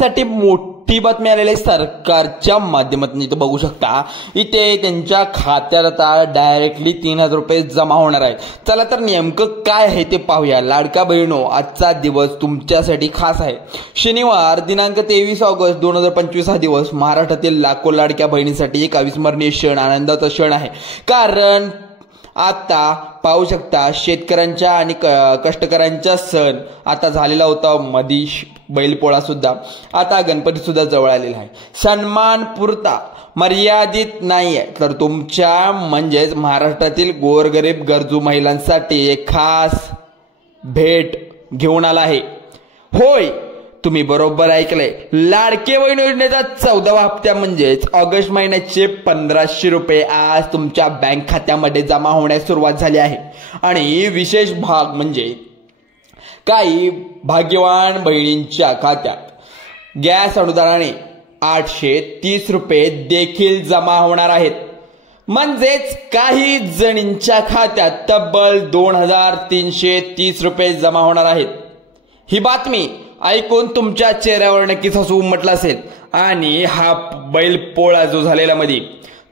बहिणींसाठी मोठी बातमी आलेली आहे सरकारच्या माध्यमातून. इथं बघू शकता, इथे त्यांच्या खात्यात आता डायरेक्टली 3,000 रुपये जमा होणार आहेत. चला तर नेमकं काय आहे ते पाहूया. लाडक्या बहिणो, आजचा दिवस तुमच्यासाठी खास आहे. शनिवार दिनांक 23 ऑगस्ट 2025 हा दिवस महाराष्ट्रातील लाखो लाडक्या बहिणींसाठी एक अविस्मरणीय क्षण, आनंदाचा क्षण आहे. कारण आता पाहू शकता, शेतकऱ्यांच्या आणि कष्टकऱ्यांचा सण आता झालेला होता. मधी बैलपोळा सुद्धा, आता गणपती सुद्धा जवळ आलेला आहे. सन्मान पुरता मर्यादित नाहीये, तर तुमच्या म्हणजेच महाराष्ट्रातील गोरगरीब गरजू महिलांसाठी एक खास भेट घेऊन आला आहे. होय, तुम्ही बरोबर ऐकलंय. लाडके बहीण योजनेचा 14वा हप्ता म्हणजेच ऑगस्ट महिन्याचे 1,500 रुपये आज तुमच्या बँक खात्यामध्ये जमा होण्यास सुरुवात झाली आहे. आणि विशेष भाग म्हणजे काही भाग्यवान बहिणींच्या खात्यात गॅस अनुदानाने 830 रुपये देखील जमा होणार आहेत. म्हणजेच काही जणींच्या खात्यात तब्बल 2,330 रुपये जमा होणार आहेत. ही बातमी ऐकून तुमच्या चेहऱ्यावर नक्कीच हसू उमटलं असेल. आणि हा बैल पोळा जो झालेला मध्ये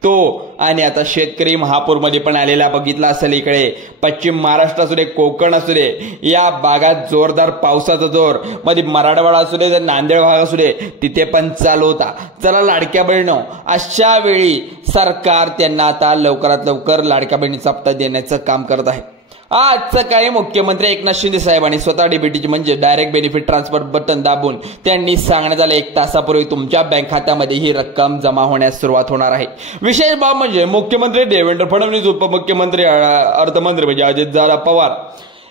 तो, आणि आता शेतकरी महापूरमध्ये पण आलेला बघितला असेल. इकडे पश्चिम महाराष्ट्र असू दे, कोकण असू दे, या भागात जोरदार पावसाचा जोर, मध्ये मराठवाडा असू दे, नांदेड भाग असू दे, तिथे पण चालू होता. चला लाडक्या बहिणो, अशा वेळी सरकार त्यांना आता लवकरात लवकर लाडक्या बहिणीचा हप्ता देण्याचं काम करत आहे. आज सकाळी मुख्यमंत्री एकनाथ शिंदे साहेबांनी स्वतः डीबीटी म्हणजे डायरेक्ट बेनिफिट ट्रान्सफर बटन दाबून त्यांनी सांगण्यात आले 1 तासापूर्वी तुमच्या बँक खात्यामध्ये ही रक्कम जमा होण्यास सुरुवात होणार आहे. विशेष बाब म्हणजे मुख्यमंत्री देवेंद्र फडणवीस, उपमुख्यमंत्री अर्थमंत्री म्हणजे अजितदादा पवार,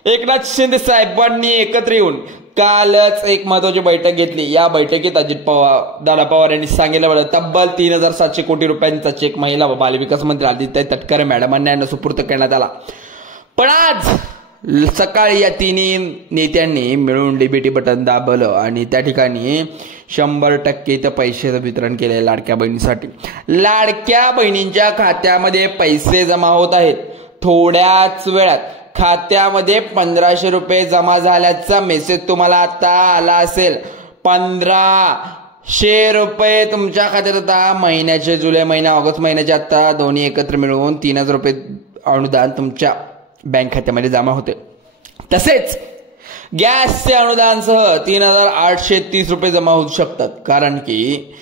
एकनाथ शिंदे साहेबांनी एकत्र येऊन कालच एक महत्वाची बैठक घेतली. या बैठकीत दादा पवार यांनी सांगितलं तब्बल 3,700 कोटी रुपयांचा चेक महिला व बालविकास मंत्री आदित्य तटकरे मॅडमांना सुपूर्द करण्यात आला. पण आज सकाळी या तिन्ही नेत्यांनी मिळून डीबीटी बटन दाबलं आणि त्या ठिकाणी 100% इथं पैशाचं वितरण केलंय लाडक्या बहिणीसाठी. लाडक्या बहिणींच्या खात्यामध्ये पैसे जमा होत आहेत. थोड्याच वेळात खात्यामध्ये 1,500 रुपये जमा झाल्याचा मेसेज तुम्हाला आता आला असेल. 1,500 रुपये तुमच्या खात्यात आता महिन्याचे, जुलै महिना ऑगस्ट महिन्याचे आता दोन्ही एकत्र मिळून 3,000 रुपये अनुदान तुमच्या बँक खात्यामध्ये जमा होते. तसेच गॅसचे अनुदानसह 3,830 रुपये जमा होऊ शकतात. कारण की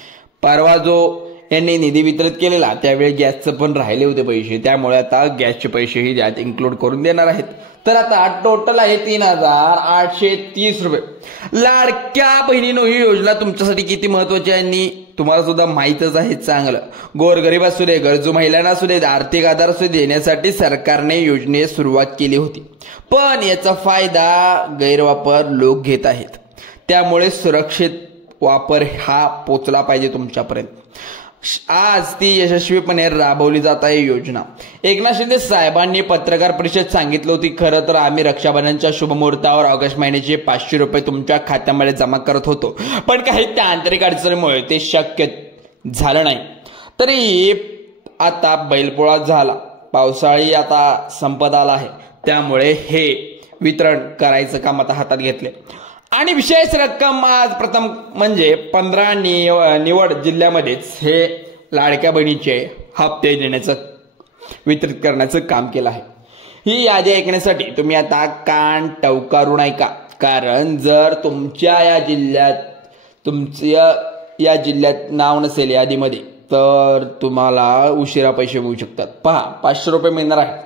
परवा जो यांनी निधी वितरित केलेला त्यावेळी गॅसचं पण राहिले होते पैसे, त्यामुळे आता गॅसचे पैसेही त्यात इन्क्लूड करून देणार आहेत. तर आता टोटल आहे 3,830 रुपये. लाडक्या बहिणीनो, ही योजना तुमच्यासाठी किती महत्वाची आहे आणि तुम्हाला सुद्धा माहीतच आहे चांगलं. गोरगरीब असू दे, गरजू महिलांना असू दे, आर्थिक आधार असू देण्यासाठी सरकारने योजनेस सुरुवात केली होती. पण याचा फायदा गैरवापर लोक घेत आहेत. त्यामुळे सुरक्षित वापर हा पोचला पाहिजे तुमच्यापर्यंत. आज ती यशस्वीपणे राबवली जात आहे योजना. एकनाथ शिंदे साहेबांनी पत्रकार परिषदेत सांगितलं होती, खरं तर आम्ही रक्षाबंधनच्या शुभमुहूर्तावर ऑगस्ट महिन्याचे 500 रुपये तुमच्या खात्यामध्ये जमा करत होतो, पण काही तांत्रिक अडचणीमुळे ते शक्य झालं नाही. तरी आता बैलपोळा झाला, पावसाळी आता संपत आला आहे, त्यामुळे हे वितरण करायचं काम आता हातात घेतले. आणि विशेष रक्कम आज प्रथम म्हणजे 15 निवड जिल्ह्यामध्येच हे लाडक्या बहिणीचे हप्ते देण्याचं, वितरित करण्याचं काम केलं आहे. ही यादी ऐकण्यासाठी तुम्ही आता कान टवकारून ऐका. कारण जर तुमच्या या जिल्ह्यात नाव नसेल यादीमध्ये, तर तुम्हाला उशिरा पैसे मिळू शकतात. पहा, 500 रुपये मिळणार आहे.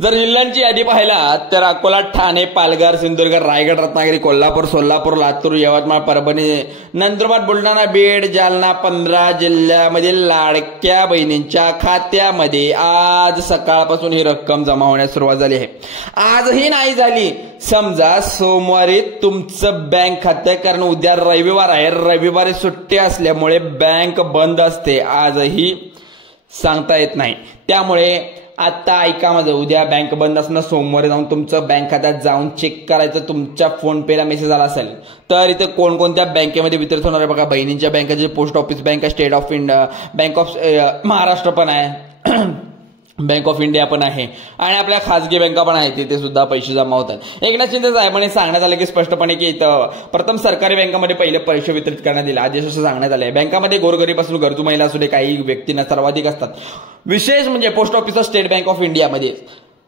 जर जिल्ह्यांची यादी पाहिला तर अकोला, ठाणे, पालघर, सिंधुदुर्ग, रायगड, रत्नागिरी, कोल्हापूर, सोलापूर, लातूर, यवतमाळ, परभणी, नंदुरबार, बुलढाणा, बीड, जालना, 15 जिल्ह्यामधील लाडक्या बहिणींच्या खात्यामध्ये आज सकाळपासून ही रक्कम जमा होण्यास सुरुवात झाली आहे. आजही नाही झाली समजा सोमवारी तुमचं बँक खाते, कारण उद्या रविवार आहे, रविवारी सुट्टी असल्यामुळे बँक बंद असते. आजही सांगता येत नाही. त्यामुळे आता ऐका माझं, उद्या बँक बंद असणं, सोमवारी जाऊन तुमचं बँक खात्यात जाऊन चेक करायचं. तुमच्या फोन पेला मेसेज आला असेल तर इथे कोणकोणत्या बँकेमध्ये वितरित होणार आहे बघा. बहिणींच्या बँकेचे post office bank, state of India, bank of Maharashtra पण आहे, बँक ऑफ इंडिया पण आहे आणि आपल्या खासगी बँका पण आहेत, तिथे सुद्धा पैसे जमा होतात। एकनाथ शिंदे साहेबांनी सांगण्यात आलं की स्पष्टपणे की इथं प्रथम सरकारी बँकांमध्ये पहिले पैसे वितरित करण्यात येईल, आदेश असं सांगण्यात आले। बँकामध्ये गोरगरीबापासून गरजू महिला असू दे काही व्यक्तींना सर्वाधिक असतात। विशेष म्हणजे post office, state bank of इंडियामध्ये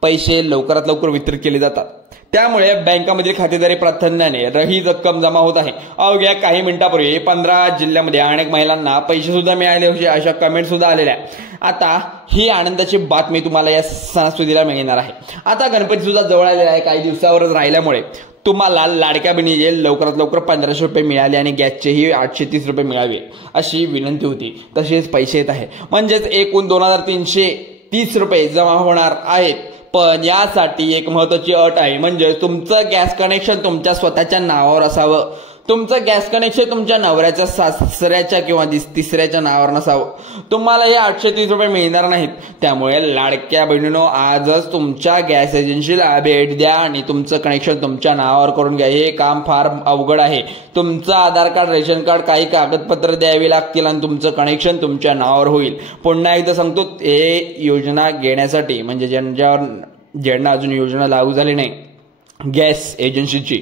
पैसे लवकरात लवकर वितरित केले जातात, त्यामुळे बँकामधील खातेदारी प्राधान्याने रहित रक्कम जमा होत आहे। अवघ्या काही मिनिटांपूर्वी 15 जिल्ह्यामध्ये अनेक महिलांना पैसे सुद्धा मिळाले होते, अशा कमेंट सुद्धा आलेल्या। आता ही आनंदाची बातमी तुम्हाला या सणासुदीला मिळणार आहे। आता गणपती सुद्धा जवळ आलेला आहे, काही दिवसावरच राहिल्यामुळे तुम्हाला लाडक्या बहिणीचे लवकरात लवकर 1500 रुपये मिळाले आणि गॅसचेही 830 रुपये मिळावे अशी विनंती होती, तसेच पैसे येत आहे, म्हणजेच एकूण 2330 रुपये जमा होणार आहेत। पण यासाठी एक महत्त्वाची अट आहे, म्हणजे तुमचं गॅस कनेक्शन तुमच्या स्वतःच्या नावावर असावं। तुमचं गॅस कनेक्शन तुमच्या नवऱ्याच्या, सासऱ्याच्या किंवा तिसऱ्याच्या नावावर नसावं। तुम्हाला हे 830 रुपये मिळणार नाहीत, त्यामुळे लाडक्या बहिणींनो आजच तुमच्या गॅस एजन्सीला भेट द्या आणि तुमचं कनेक्शन तुमच्या नावावर करून घ्या। हे काम फार अवघड आहे। तुमचं आधार कार्ड, रेशन कार्ड, काही कागदपत्र द्यावी लागतील आणि तुमचं कनेक्शन तुमच्या नावावर होईल। पुन्हा एकदा सांगतो, हे योजना घेण्यासाठी म्हणजे ज्यांना अजून योजना लागू झाली नाही गॅस एजन्सीची,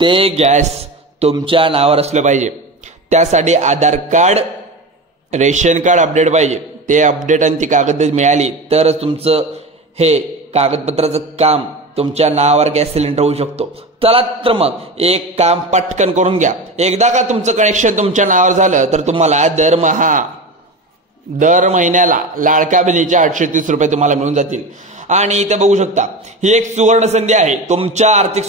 ते गॅस तुमच्या नावावर असलं पाहिजे। त्यासाठी आधार कार्ड, रेशन कार्ड अपडेट पाहिजे। ते अपडेट आणि ती कागद मिळाली तरच तुमचं हे कागदपत्राचं काम तुमच्या नावावर गॅस सिलेंडर होऊ शकतो। चला तर मग एक काम पटकन करून घ्या। एकदा का तुमचं कनेक्शन तुमच्या नावावर झालं तर तुम्हाला दर महिन्याला लाडक्या बहिणीचे 830 रुपये तुम्हाला मिळून जातील। आणि इथे बघू शकता, ही एक सुवर्ण संधी आहे तुमच्या आर्थिक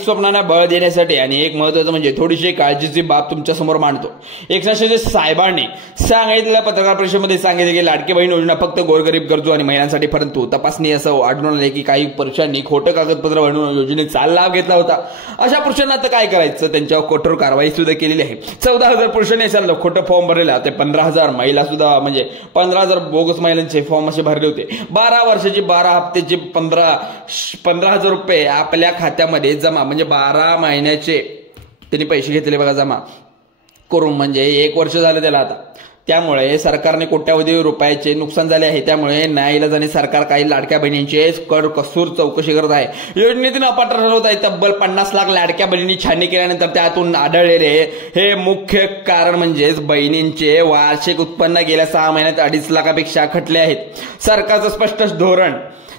स्वप्नांना बळ देण्यासाठी। आणि एक महत्त्वाचं म्हणजे थोडीशी काळजीची बाब तुमच्या समोर मांडतो। एकनाथ शिंदे साहेबांनी सांगितलेल्या पत्रकार परिषदेमध्ये सांगितले की लाडकी बहीण योजना फक्त गोरगरीब गरजू आणि महिलांसाठी, परंतु तपासणी असं आढळून आले की काही पुरुषांनी खोटं कागदपत्र बनवून योजनेचा लाभ घेतला होता। अशा पुरुषांना आता काय करायचं, त्यांच्यावर कठोर कारवाई सुद्धा केलेली आहे। 14,000 पुरुषांनी अशा खोटं फॉर्म भरलेला, ते 15,000 महिला सुद्धा म्हणजे 15,000 बोगस महिलांचे फॉर्म असे भरले होते। 12 वर्षाची 12 हप्त्याची 15,000 रुपये आपल्या खात्यामध्ये जमा, म्हणजे 12 महिन्याचे त्यांनी पैसे घेतले बघा जमा करून, म्हणजे 1 वर्ष झालं त्याला आता। त्यामुळे सरकारने कोट्यावधी रुपयाचे नुकसान झाले आहे। त्यामुळे न्यायालयाने सरकार काही लाडक्या बहिणींचे कसूर चौकशी करत आहे। योजनेतून अपात्र ठरवत आहे। तब्बल 50 लाख लाडक्या बहिणी छाननी केल्यानंतर त्यातून आढळलेले हे मुख्य कारण म्हणजेच बहिणींचे वार्षिक उत्पन्न गेल्या 6 महिन्यात 2.5 लाखापेक्षा खटले आहेत। सरकारचं स्पष्ट धोरण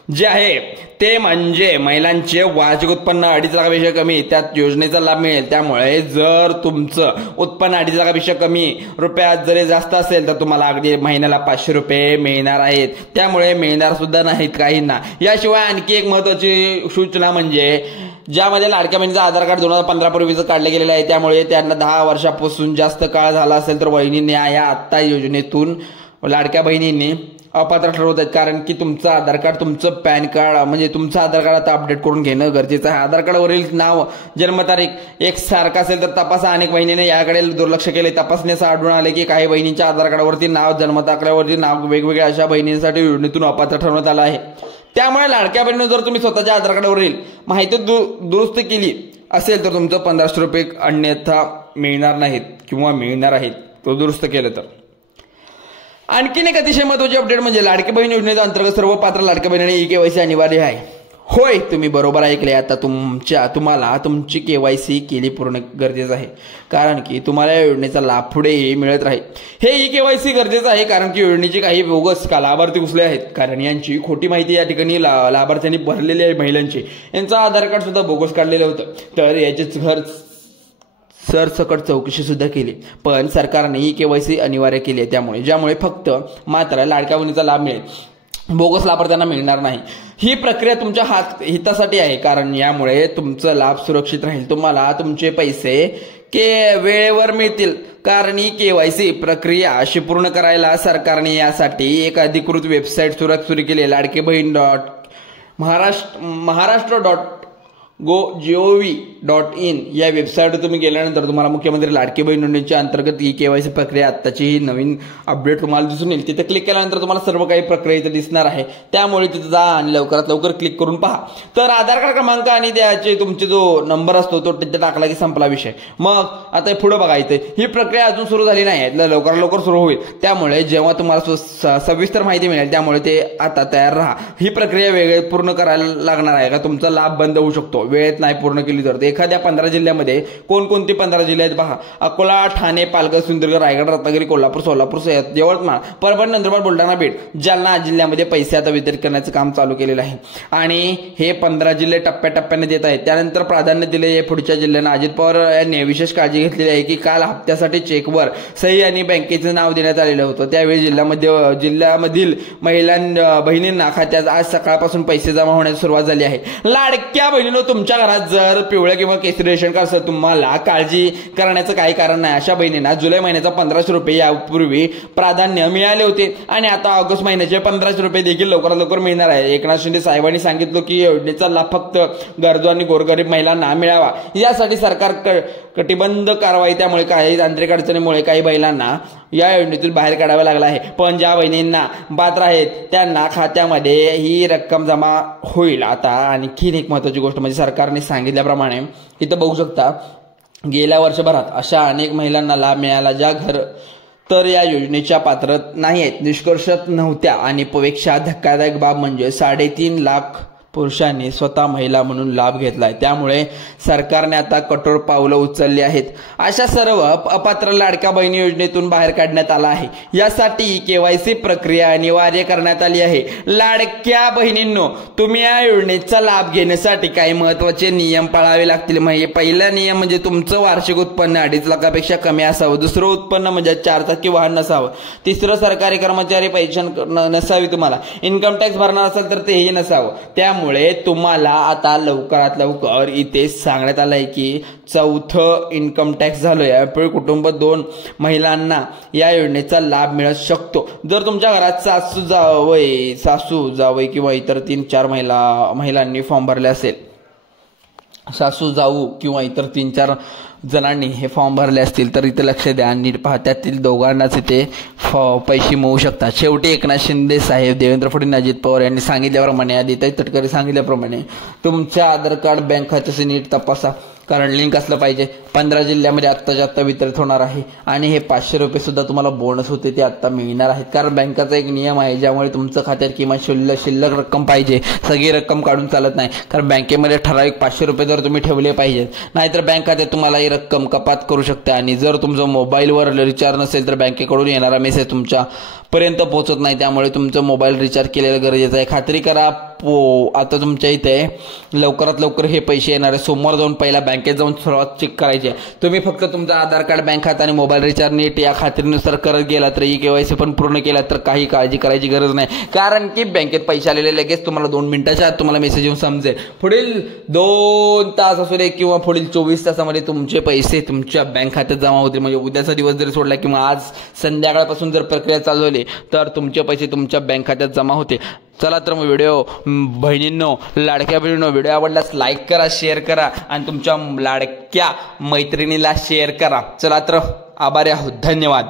जे आहे ते म्हणजे महिलांचे वार्षिक उत्पन्न 2.5 लाखापेक्षा कमी त्यात योजनेचा लाभ मिळेल। त्यामुळे जर तुमचं उत्पन्न 2.5 लाखापेक्षा कमी रुपयात जरी जास्त असेल तर तुम्हाला अगदी महिन्याला 500 रुपये मिळणार आहेत। त्यामुळे मिळणार सुद्धा नाहीत काहींना। याशिवाय आणखी एक महत्त्वाची सूचना म्हणजे ज्यामध्ये लाडक्या बहिणीचा आधार कार्ड 2015 पूर्वीचं काढले गेलेलं आहे, त्यामुळे त्यांना 10 वर्षापासून जास्त काळ झाला असेल तर वहिनींनी या आत्ता योजनेतून लाडक्या बहिणींनी अपात्र ठरवत आहेत। कारण की तुमचं आधार कार्ड, तुमचं पॅन कार्ड म्हणजे तुमचं आधार कार्ड आता अपडेट करून घेणं गरजेचं आहे। आधार कार्डवरील नाव, जन्मतारीख एक सारखं असेल तर तपासा। अनेक बहिणीने याकडे दुर्लक्ष केले। तपासण्यास आढळून आले की काही बहिणींच्या आधार कार्डावरती नाव, जन्मतारखेवरती नाव वेगवेगळे अशा बहिणींसाठी योजनेतून अपात्र ठरवण्यात आलं आहे। त्यामुळे लाडक्या बहिणीने जर तुम्ही स्वतःच्या आधार कार्डावरील माहिती दुरुस्त केली असेल तर तुमचं 1500 रुपये अन्यथा मिळणार नाहीत किंवा मिळणार आहेत, तो दुरुस्त केलं तर। आणखीन एक अतिशय महत्त्वाची अपडेट म्हणजे लाडकी बहीण योजनेच्या अंतर्गत सर्व पात्र लाडक्या बहिणीने ई-केवायसी अनिवार्य आहे। होय, तुम्ही बरोबर ऐकले। आता तुम्हाला तुमची केवायसी केली पूर्ण गरजेचं आहे, कारण की तुम्हाला या योजनेचा लाभ पुढेही मिळत राहील। हे ई-केवायसी गरजेचं आहे कारण की योजनेचे काही बोगस लाभार्थी घुसले आहेत, कारण यांची खोटी माहिती या ठिकाणी लाभार्थ्यांनी भरलेली आहे। महिलांची यांचं आधार कार्ड सुद्धा बोगस काढलेलं होतं, तर याचेच सरसकट चौकशी सुद्धा केली, पण सरकारने ई-केवायसी अनिवार्य केली आहे। ज्यामुळे फक्त मात्र लाडक्या बहिणीचा लाभ मिळेल, बोगस लाभार्थ्यांना मिळणार नाही। ही प्रक्रिया तुमच्या हितासाठी आहे, कारण यामुळे तुमचा लाभ सुरक्षित राहील, तुम्हाला तुमचे पैसे वेळेवर मिळतील। कारण ही केवायसी प्रक्रिया अशी पूर्ण करायला सरकारने यासाठी एक अधिकृत वेबसाईट सुरू केली, लाडकी बहीण महाराष्ट्र gov.in या वेबसाईटवर तुम्ही गेल्यानंतर तुम्हाला मुख्यमंत्री लाडकी बहीण योजनेच्या अंतर्गत केवायसी प्रक्रिया आत्ताची ही नवीन अपडेट तुम्हाला दिसून येईल. तिथे क्लिक केल्यानंतर तुम्हाला सर्व काही प्रक्रिया इथे दिसणार आहे. त्यामुळे तिथे जा आणि लवकरात लवकर क्लिक करून पहा. तर आधार कार्ड क्रमांक आणि त्याचे तुमचे जो नंबर असतो तो तिथे टाकला की संपला विषय. मग आता पुढे बघा, इथे ही प्रक्रिया अजून सुरू झाली नाही, लवकरात लवकर सुरू होईल. त्यामुळे जेव्हा तुम्हाला सविस्तर माहिती मिळेल त्यामुळे ते आता तयार राहा. ही प्रक्रिया वेळेत पूर्ण करायला लागणार आहे का तुमचा लाभ बंद होऊ शकतो वेळेत नाही पूर्ण केली तर. एखाद्या 15 जिल्ह्यामध्ये कोणकोणती 15 जिल्हे आहेत पहा. अकोला, ठाणे, पालघर, सिंधुदुर्ग, रायगड, रत्नागिरी, कोल्हापूर, सोलापूर, यवतमाळ, परभणी, नंदुरबार, बुलढाणा, बीड, जालना जिल्ह्यामध्ये पैसे आता वितरित करण्याचं काम चालू केलेलं आहे. आणि हे 15 जिल्हे टप्प्याटप्प्याने देत आहेत. त्यानंतर प्राधान्य दिले पुढच्या जिल्ह्यांना. अजित पवार यांनी विशेष काळजी घेतलेली आहे की काल हप्त्यासाठी चेकवर सही आणि बँकेचं नाव देण्यात आलेलं होतं. त्यावेळी जिल्ह्यामधील महिला बहिणींना खात्यात आज सकाळपासून पैसे जमा होण्यास सुरुवात झाली आहे. लाडक्या बहिणींनो, तुमच्या घरात जर पिवळं किंवा केसरी रेशन कार्ड असेल तुम्हाला काळजी करण्याचं काही कारण नाही. अशा बहिणींना जुलै महिन्याचा 1500 रुपये यापूर्वी प्राधान्य मिळाले होते आणि आता ऑगस्ट महिन्याचे 1500 रुपये देखील लवकरात लवकर मिळणार आहे. एकनाथ शिंदे साहेबांनी सांगितलं की योजनेचा लाभ फक्त गरजू आणि गोरगरीब महिलांना मिळावा यासाठी सरकार कटिबद्ध कारवाई. त्यामुळे काही तांत्रिक अडचणीमुळे काही महिलांना या योजनेतून बाहेर काढावं लागलं आहे. पण ज्या बहिणींना पात्र आहेत त्यांना खात्यामध्ये ही रक्कम जमा होईल. आता आणखीन एक महत्वाची गोष्ट म्हणजे सरकारने सांगितल्याप्रमाणे इथं बघू शकता गेल्या वर्षभरात अशा अनेक महिलांना लाभ मिळाला ज्या तर या योजनेच्या पात्र नाही आहेत, निष्कर्षात नव्हत्या. आणि पेक्षा धक्कादायक बाब म्हणजे 3.5 लाख पुरुषांनी स्वतः महिला म्हणून लाभ घेतलाय. त्यामुळे सरकारने आता कठोर पावलं उचलली आहेत. अशा सर्व अपात्र लाडक्या बहिणी योजनेतून बाहेर काढण्यात आला आहे. यासाठी केवायसी प्रक्रिया अनिवार्य करण्यात आली आहे. लाडक्या बहिणींनो, तुम्ही या योजनेचा लाभ घेण्यासाठी काही महत्वाचे नियम पाळावे लागतील. पहिला नियम म्हणजे तुमचं वार्षिक उत्पन्न 2.5 लाखापेक्षा कमी असावं. दुसरं उत्पन्न म्हणजे 4 चाकी वाहन नसावं. तिसरं सरकारी कर्मचारी पेन्शन नसावी. तुम्हाला इन्कम टॅक्स भरणार असेल तर तेही नसावं. त्यामुळे तुम्हाला आता लवकरात लवकर इथे सांगण्यात आलंय की 4थं इन्कम टॅक्स झालंय. यापुढे कुटुंब 2 महिलांना या योजनेचा लाभ मिळू शकतो. जर तुमच्या घरात सासू जावई किंवा इतर 3-4 महिलांनी फॉर्म भरले असेल, सासू जाऊ किंवा इतर 3-4 जणांनी हे फॉर्म भरले असतील तर इथे लक्ष द्या, नीट पहा. त्यातील दोघांनाच इथे पैसे मिळू शकतात. शेवटी एकनाथ शिंदे साहेब, देवेंद्र फडणवीस, अजित पवार यांनी सांगितल्याप्रमाणे, आदित्य तटकरे सांगितल्याप्रमाणे तुमच्या आधार कार्ड बँक खात्याचे नीट तपासा. कारण लिंक असलं पाहिजे. 15 जिल्ह्यामध्ये आत्ताच्या आत्ता वितरित होणार आहे. आणि हे 500 रुपये सुद्धा तुम्हाला बोनस होते ते आत्ता मिळणार आहेत. कारण बँकेचा एक नियम आहे ज्यामुळे तुमचं खात्यात किमान शिल्लक रक्कम पाहिजे. सगळी रक्कम काढून चालत नाही. कारण बँकेमध्ये ठराविक 500 रुपये जर तुम्ही ठेवले पाहिजेत, नाहीतर बँक खात्यात तुम्हाला ही रक्कम कपात करू शकते. आणि जर तुमचं मोबाईलवर रिचार्ज नसेल तर बँकेकडून येणारा मेसेज तुमच्या पर्यंत पोहोचत नाही. त्यामुळे तुमचं मोबाईल रिचार्ज केलेलं गरजेचं आहे. खात्री करा आता तुमच्या इथे लवकरात लवकर हे पैसे येणार आहे. सोमवार जाऊन पहिला बँकेत जाऊन सुरुवात चेक करायची आहे. तुम्ही फक्त तुमचं आधार कार्ड, बँक खाता आणि मोबाईल रिचार्ज नीट या खात्रीनुसार करत गेला तर केवायसी पण पूर्ण केला तर काही काळजी करायची गरज नाही. कारण की बँकेत पैसे आलेले लगेच तुम्हाला 2 मिनिटाच्या आत तुम्हाला मेसेज येऊन समजेल. पुढील 2 तास असू दे किंवा पुढील 24 तासामध्ये तुमचे पैसे तुमच्या बँक खात्यात जमा होतील. म्हणजे उद्याचा दिवस जरी सोडला किंवा आज संध्याकाळपासून जर प्रक्रिया चालू झाली तर तुमचे पैसे तुमच्या बँक खात्यात जमा होते. चला तर मग व्हिडिओ बहिणींनो, लाडक्या बहिणींनो, व्हिडिओ आवडल्यास लाईक करा, शेअर करा आणि तुमच्या लाडक्या मैत्रिणीला शेअर करा. चला तर आभारी आहोत. धन्यवाद.